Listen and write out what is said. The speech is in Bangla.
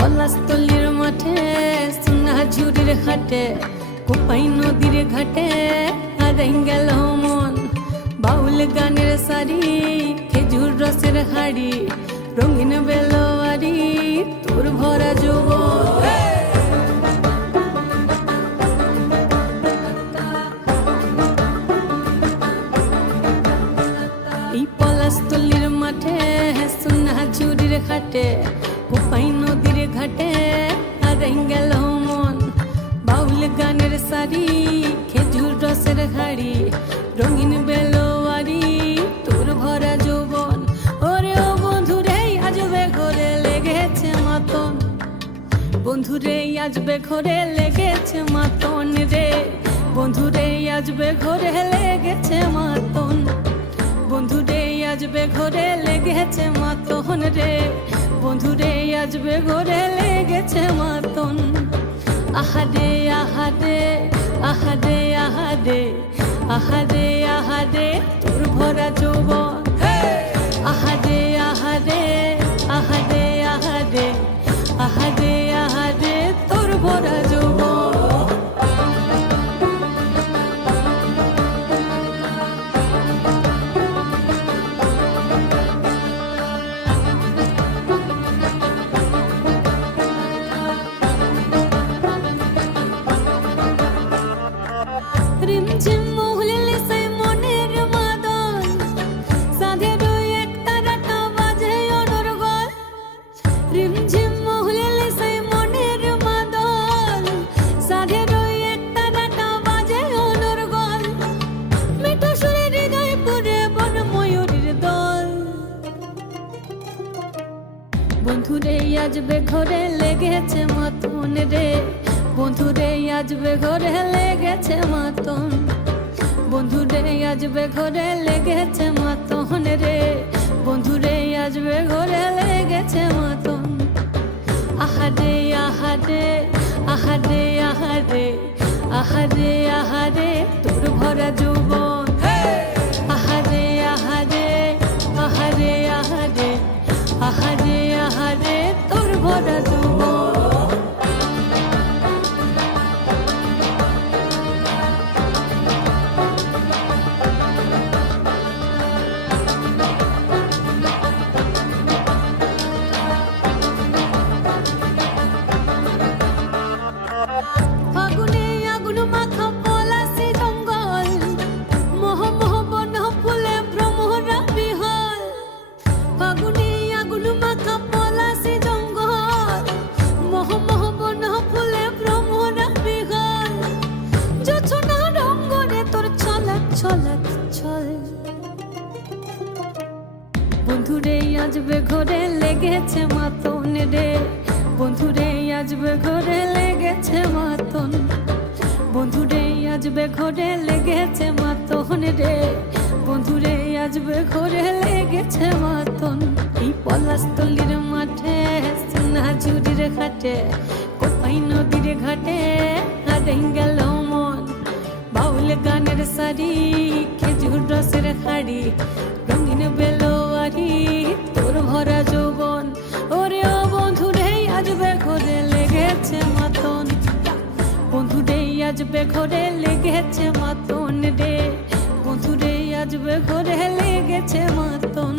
পলাশতলির মাঠে সোনাঝুরির ঘাটে কোপাই নদীর ঘাটে হারাই গেল মন। বাউল গানের সারি খেজুর রসের হাড়ি রঙিন বেলোয়ারি তোর ভরা যৌবন। এই পলাশতলির মাঠে সোনাঝুরির ঘাটে কোপাই নদীর ঘাটে হারাই গেল মন। বাউল গানের সারি খেজুর রসের হাড়ি রঙিন বেলোয়ারি তোর ভরা যৌবন। ওরে ও বন্ধুরে আজবে ঘরে লেগেছে মাতন, বন্ধুরে আজবে ঘরে লেগেছে মাতন রে, বন্ধুরে আজবে ঘরে লেগেছে মাতন, বন্ধুরে আজবে ঘরে লেগেছে মাতন রে, বন্ধুরে আজবে ঘরে লেগেছে মাতন। আহারে আহারে আহারে আহারে আহারে আহারে তোর ভরা যৌবন। আহারে আহারে আহারে আহারে আহারে আহারে তোর ভরা যৌবন। রিমঝিম মহুলিলে সেই মনের মাদল, সাধের এক তারাটা বাজে অনর্গল। রিমঝিম মহুলিলে সেই মনের মাদল, সাধের এক তারাটা বাজে অনর্গল। মিঠো সুরে হৃদয় পুরে বন ময়ূরীর দল। বন্ধুরে আজবে ঘরে লেগেছে মাতন রে, বন্ধুরে আজবে ঘরে লেগেছে মাতন, বন্ধুরে আজবে ঘরে লেগেছে মাতন রে, বন্ধুরে আজবে ঘরে লেগেছে মাতন। আহারে আহারে আহারে আহারে আহারে আহারে তোর ভরা যৌবন। আহারে আহারে আহারে আহারে আহারে আহারে তোর ভরা যৌবন। ফাগুনে আগুন মাখা পলাশি জঙ্গল, মোহ মোহ বন ফুলে ভ্রমরা বিহল। ফাগুনে আগুন মাখা পলাশি জঙ্গল, মোহ মোহ বন ফুলে ভ্রমরা বিহল। জোছনা রঙ্গনে তোর ছলক ছলক ছল। বন্ধুরে আজবে ঘরে লেগেছে মাতন রে, বন্ধুরে আজবে ঘরে লেগেছে মাতন, বন্ধুরে আজবে ঘরে লেগেছে মাতন রে, বন্ধুরে আজবে ঘরে লেগেছে মাতন। এই পলাশতলির মাঠে সোনাঝুরির ঘাটে কোপাই নদীর ঘাটে হারাই গেল মন। বাউল গানের সারি খেজুর রসের হাড়ি রঙিন বেলোয়ারি তোর ভরা যৌবন। ওরে ও বন্ধুরে আজবে ঘরে লেগেছে মাতন, বন্ধুরে আজবে ঘরে লেগেছে মাতন রে, বন্ধুরে আজবে ঘরে লেগেছে মাতন।